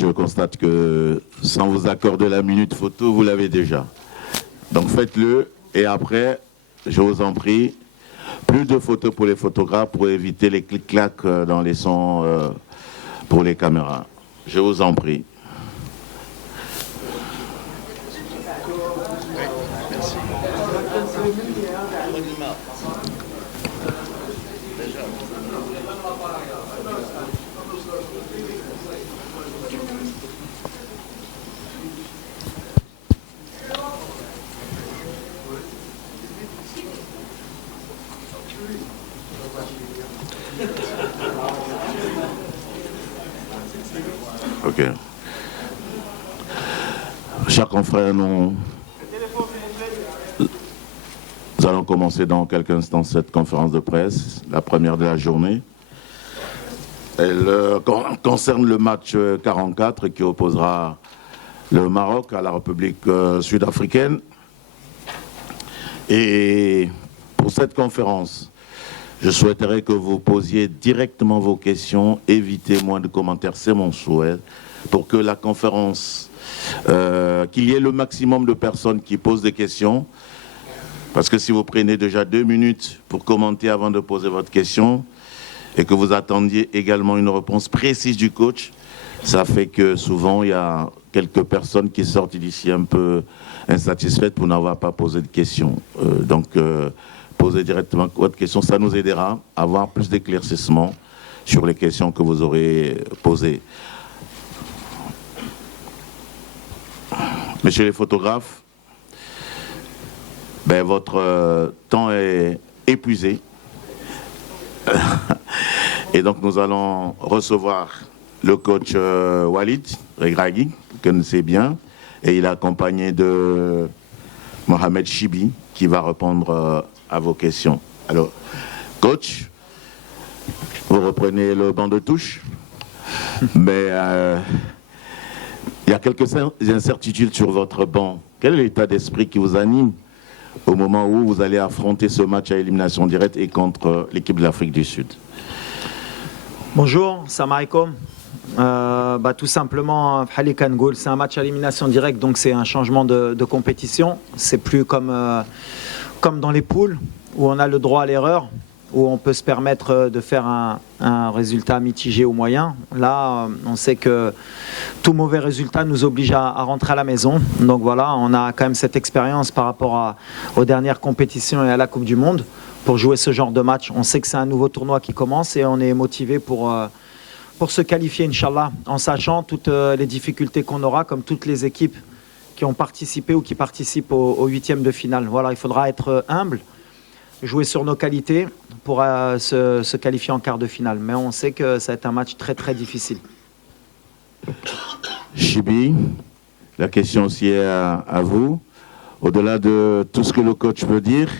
je constate que sans vous accorder la minute photo, vous l'avez déjà. Donc faites-le et après, je vous en prie, plus de photos pour les photographes pour éviter les clics-clacs dans les sons pour les caméras. Je vous en prie. Ok. Chers confrères, nous allons commencer dans quelques instants cette conférence de presse, la première de la journée. Elle concerne le match 44 qui opposera le Maroc à la République sud-africaine. Et pour cette conférence, je souhaiterais que vous posiez directement vos questions, évitez moins de commentaires, c'est mon souhait, pour que la conférence, qu'il y ait le maximum de personnes qui posent des questions, parce que si vous prenez déjà 2 minutes pour commenter avant de poser votre question, et que vous attendiez également une réponse précise du coach, ça fait que souvent il y a quelques personnes qui sortent d'ici un peu insatisfaites pour n'avoir pas posé de questions. Posez directement votre question, ça nous aidera à avoir plus d'éclaircissements sur les questions que vous aurez posées. Messieurs les photographes, votre temps est épuisé. Et donc nous allons recevoir le coach Walid Regragui, que vous connaissez bien, et il est accompagné de Mohamed Chibi, qui va répondre à vos questions. Alors, coach, vous reprenez le banc de touche, mais il y a quelques incertitudes sur votre banc. Quel est l'état d'esprit qui vous anime au moment où vous allez affronter ce match à élimination directe et contre l'équipe de l'Afrique du Sud? Bonjour, salam alaikum. Tout simplement, c'est un match à élimination directe, donc c'est un changement de compétition. C'est plus comme dans les poules, où on a le droit à l'erreur, où on peut se permettre de faire un résultat mitigé ou moyen. Là, on sait que tout mauvais résultat nous oblige à rentrer à la maison. Donc voilà, on a quand même cette expérience par rapport aux dernières compétitions et à la Coupe du Monde pour jouer ce genre de match. On sait que c'est un nouveau tournoi qui commence et on est motivé pour se qualifier, Inch'Allah, en sachant toutes les difficultés qu'on aura, comme toutes les équipes qui ont participé ou qui participent au 8e de finale. Voilà, il faudra être humble, jouer sur nos qualités pour se qualifier en quart de finale. Mais on sait que ça va être un match très très difficile. Chibi, la question aussi est à vous. Au-delà de tout ce que le coach peut dire,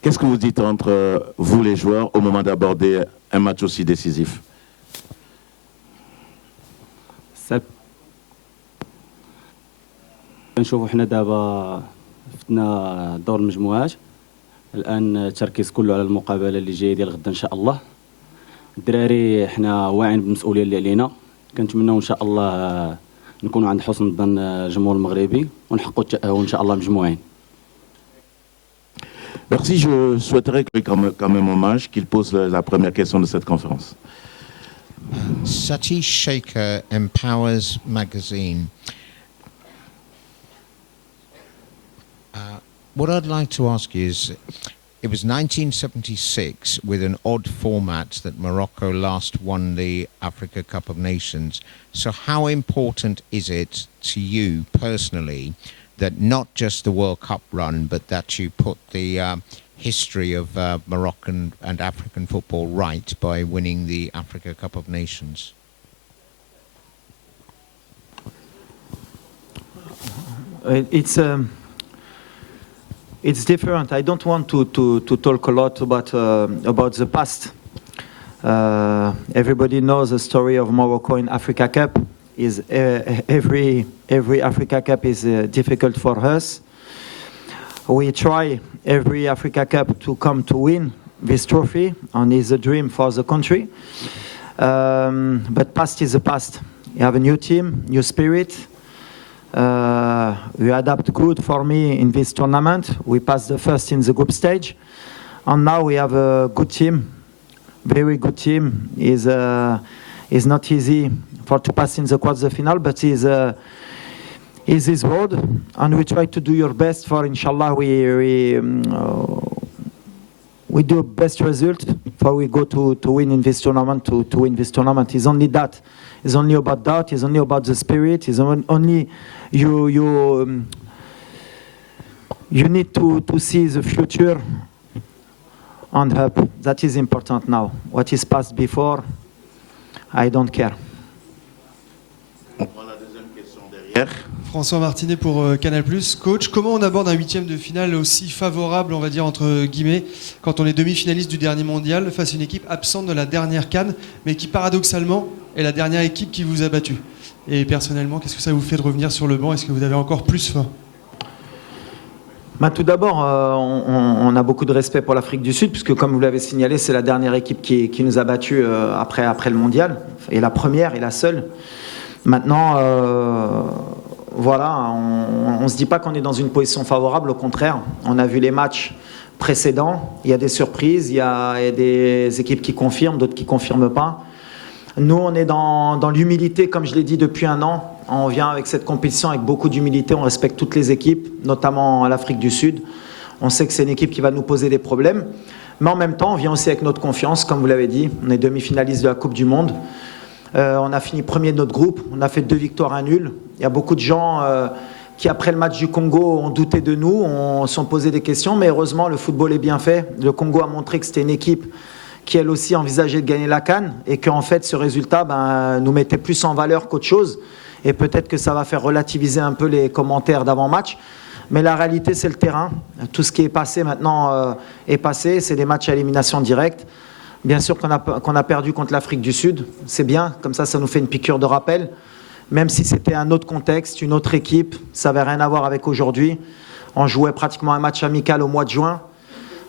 qu'est-ce que vous dites entre vous les joueurs au moment d'aborder un match aussi décisif? نشوفوا حنا دابا فتنا دور المجموعات. الان التركيز كله على المقابله اللي جايه ديال غدا ان شاء الله. الدراري حنا واعيين بالمسؤوليه اللي علينا، كنتمناو ان شاء الله نكونوا عند حسن ظن الجمهور المغربي ونحققوا التاهل ان شاء الله مجموعين. Merci, je souhaiterais quand même hommage qu'il pose la première question de cette conférence. Satish Shaker, Empowers Magazine. What I'd like to ask you is, it was 1976 with an odd format that Morocco last won the Africa Cup of Nations. So how important is it to you personally that not just the World Cup run, but that you put the history of Moroccan and African football right by winning the Africa Cup of Nations? It's different. I don't want to talk a lot about the past. Everybody knows the story of Morocco in Africa Cup. Every Africa Cup is difficult for us. We try every Africa Cup to come to win this trophy, and it's a dream for the country. But past is the past. You have a new team, new spirit. We adapt good for me in this tournament. We passed the first in the group stage. And now we have a good team, very good team. It's not easy to pass in the quarter-final, but it's his road. And we try to do your best for, inshallah, we do best result for we go to win in this tournament, to win this tournament. It's only that. It's only about that. It's only about the spirit. It's only you need to see the future and help. That is important now. What is past before, I don't care. On prend la deuxième question derrière. François Martinet pour Canal+. Coach, comment on aborde un huitième de finale aussi favorable, on va dire entre guillemets, quand on est demi-finaliste du dernier mondial face à une équipe absente de la dernière CAN, mais qui paradoxalement est la dernière équipe qui vous a battu? Et personnellement, qu'est-ce que ça vous fait de revenir sur le banc? Est-ce que vous avez encore plus faim? Tout d'abord, on a beaucoup de respect pour l'Afrique du Sud, puisque comme vous l'avez signalé, c'est la dernière équipe qui nous a battus après le mondial, et la première et la seule. Maintenant, voilà, on ne se dit pas qu'on est dans une position favorable, au contraire. On a vu les matchs précédents, il y a des surprises, il y a des équipes qui confirment, d'autres qui ne confirment pas. Nous, on est dans l'humilité, comme je l'ai dit depuis un an. On vient avec cette compétition avec beaucoup d'humilité, on respecte toutes les équipes, notamment l'Afrique du Sud. On sait que c'est une équipe qui va nous poser des problèmes, mais en même temps, on vient aussi avec notre confiance, comme vous l'avez dit. On est demi-finaliste de la Coupe du Monde. On a fini premier de notre groupe, on a fait 2 victoires, 1 nul. Il y a beaucoup de gens qui, après le match du Congo, ont douté de nous, ont sont posé des questions, mais heureusement, le football est bien fait. Le Congo a montré que c'était une équipe qui, elle aussi, envisageait de gagner la CAN, et qu'en fait, ce résultat nous mettait plus en valeur qu'autre chose. Et peut-être que ça va faire relativiser un peu les commentaires d'avant-match. Mais la réalité, c'est le terrain. Tout ce qui est passé maintenant est passé. C'est des matchs à élimination directe. Bien sûr qu'on a perdu contre l'Afrique du Sud, c'est bien, comme ça nous fait une piqûre de rappel. Même si c'était un autre contexte, une autre équipe, ça n'avait rien à voir avec aujourd'hui. On jouait pratiquement un match amical au mois de juin.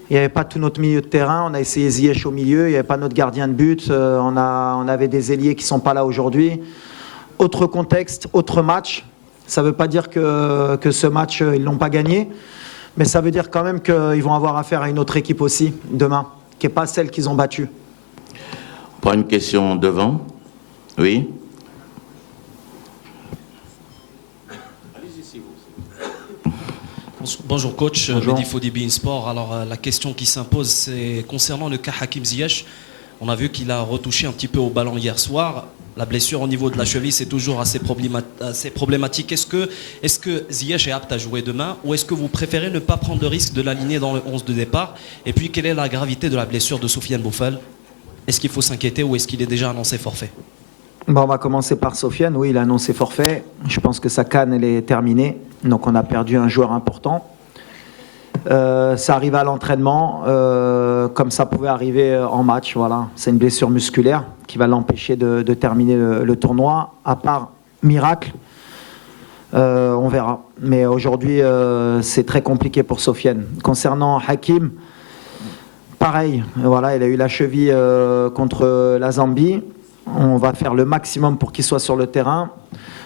Il n'y avait pas tout notre milieu de terrain, on a essayé Ziyech au milieu, il n'y avait pas notre gardien de but, on avait des ailiers qui ne sont pas là aujourd'hui. Autre contexte, autre match. Ça ne veut pas dire que ce match, ils ne l'ont pas gagné, mais ça veut dire quand même qu'ils vont avoir affaire à une autre équipe aussi, demain, qui n'est pas celle qu'ils ont battue. On prend une question devant. Oui. Bonjour coach, Bonjour. Mehdi Fodi beIN Sport. Alors la question qui s'impose, c'est concernant le cas Hakim Ziyech. On a vu qu'il a retouché un petit peu au ballon hier soir. La blessure au niveau de la cheville, c'est toujours assez problématique. Est-ce que Ziyech est apte à jouer demain, ou est-ce que vous préférez ne pas prendre le risque de l'aligner dans le 11 de départ? Et puis, quelle est la gravité de la blessure de Soufiane Boufal? Est-ce qu'il faut s'inquiéter ou est-ce qu'il est déjà annoncé forfait? On va commencer par Sofiane. Oui, il a annoncé forfait. Je pense que sa CAN, elle est terminée. Donc, on a perdu un joueur important. Ça arrive à l'entraînement, comme ça pouvait arriver en match. Voilà. C'est une blessure musculaire qui va l'empêcher de terminer le tournoi. À part miracle, on verra. Mais aujourd'hui, c'est très compliqué pour Sofiane. Concernant Hakim, pareil. Voilà, il a eu la cheville contre la Zambie. On va faire le maximum pour qu'il soit sur le terrain.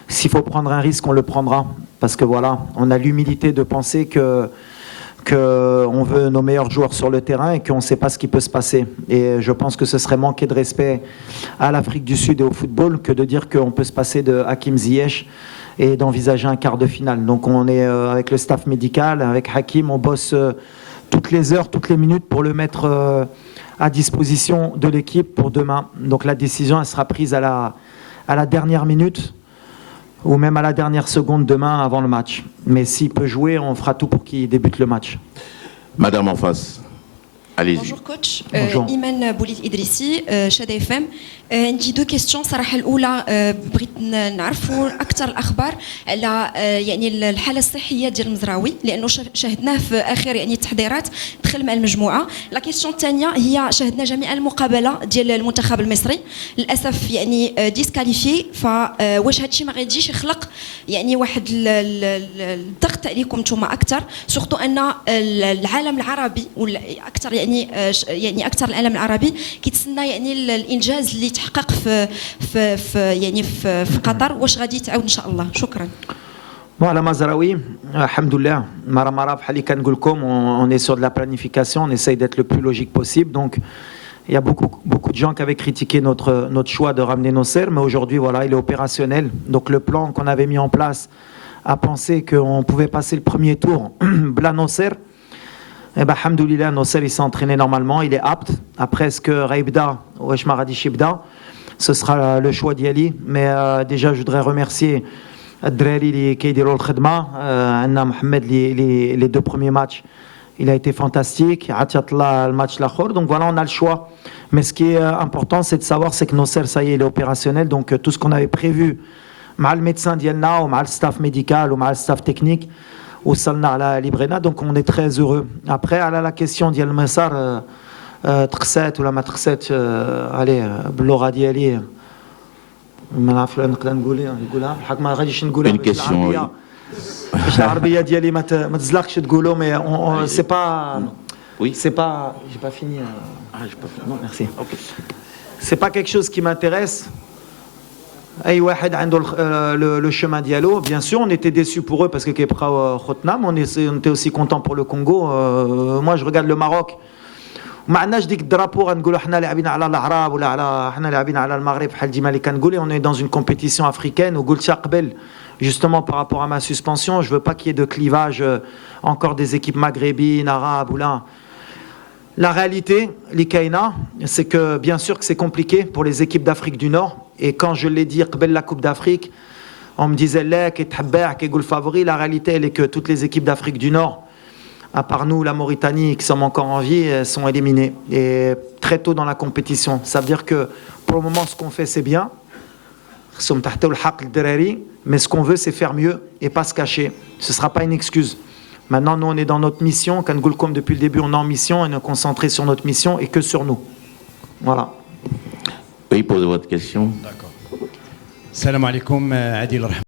S'il faut prendre un risque, on le prendra. Parce que voilà, on a l'humilité de penser qu'on veut nos meilleurs joueurs sur le terrain et qu'on ne sait pas ce qui peut se passer. Et je pense que ce serait manquer de respect à l'Afrique du Sud et au football que de dire qu'on peut se passer de Hakim Ziyech et d'envisager un quart de finale. Donc on est avec le staff médical, avec Hakim, on bosse toutes les heures, toutes les minutes pour le mettre à disposition de l'équipe pour demain. Donc la décision, elle sera prise à la dernière minute ou même à la dernière seconde demain avant le match. Mais s'il peut jouer, on fera tout pour qu'il débute le match. Madame en face. Allez-y. Bonjour coach, Bonjour. إيمان بوليد إدريسي شادي اف ام. عندي دو كيستيون صراحه الاولى بغيت نعرفوا اكثر الاخبار على يعني الحاله الصحيه ديال المزراوي لانه شاهدناه في اخر يعني التحضيرات دخل مع المجموعه. لا كيستيون الثانيه هي شاهدنا جميع المقابله ديال المنتخب المصري للاسف يعني ديسكاليفي فواش هادشي ما غاديش يخلق يعني واحد الضغط عليكم نتوما اكثر سورتو ان العالم العربي ولا اكثر يعني يعني اكثر العالم العربي كيتسنى يعني الانجاز اللي تحقق في قطر. واش غادي تعاود ان شاء الله؟ شكرا. Voilà, Mazraoui, alhamdoulilah, Maramara, Halikan Gulkom, on est sur de la planification, on essaye d'être le plus logique possible. Donc, il y a beaucoup de gens qui avaient critiqué notre choix de ramener Nasser, mais aujourd'hui, voilà, il est opérationnel. Donc, le plan qu'on avait mis en place à penser qu'on pouvait passer le premier tour, Bla Nasser, eh ben, alhamdoulilah, Nasser, il s'est entraîné normalement, il est apte. Après, est-ce que Raibda ou Eshmaradi Shibda, ce sera le choix d'y aller. Mais déjà, je voudrais remercier الدراري اللي كيديروا الخدمه. عندنا محمد les deux premiers matchs il a été fantastique. عطيت الله الماتش الاخر. Donc voilà, on a le choix. Mais ce qui est important, c'est de savoir, c'est que Nasser, ça y est, il est opérationnel. Donc tout ce qu'on avait prévu مع الميدسان ديالنا ومع الستاف médical ومع الستاف technique وصلنا على ليبرينا. Donc on est très heureux. Après, على la question ديال المسار تقسات ولا ما تقسات، عليه باللغه ديالي ما نعرف نقدر نقولها الحق، ما غاديش نقولها بالعربيه باش العربيه ديالي ما تزلقش تقولوا. مي سي با سي با j'ai pas fini. J'ai pas fini. Non, merci. OK. C'est pas quelque chose qui m'intéresse. اي واحد عنده le chemin dialogue. Bien sûr, on était déçus pour eux parce que كيبقاو خوتنا. On était aussi content pour le Congo. Moi je regarde le Maroc, ما عندناش ديك الدرابو غنقولوا حنا لاعبين على العرب ولا على حنا لاعبين على المغرب بحال ديما اللي كنقول. On est dans une compétition africaine. وقلتها قبل justement par rapport à ma suspension, je veux pas qu'il y ait de clivage encore des équipes maghrébines, arabes ou là. La réalité, l'Ikaina, c'est que bien sûr que c'est compliqué pour les équipes d'Afrique du Nord. Et quand je l'ai dit قبل la Coupe d'Afrique, on me disait là كيتحبع كيقول favori. La réalité, elle est que toutes les équipes d'Afrique du Nord, à part nous, la Mauritanie, qui sommes encore en vie, sont éliminés. Et très tôt dans la compétition. Ça veut dire que pour le moment, ce qu'on fait, c'est bien. Mais ce qu'on veut, c'est faire mieux et pas se cacher. Ce ne sera pas une excuse. Maintenant, nous, on est dans notre mission. Quand Goulkom, depuis le début, on est en mission et on est concentré sur notre mission et que sur nous. Voilà. Oui, posez votre question. D'accord. Salam alaikum, Adil Rahman.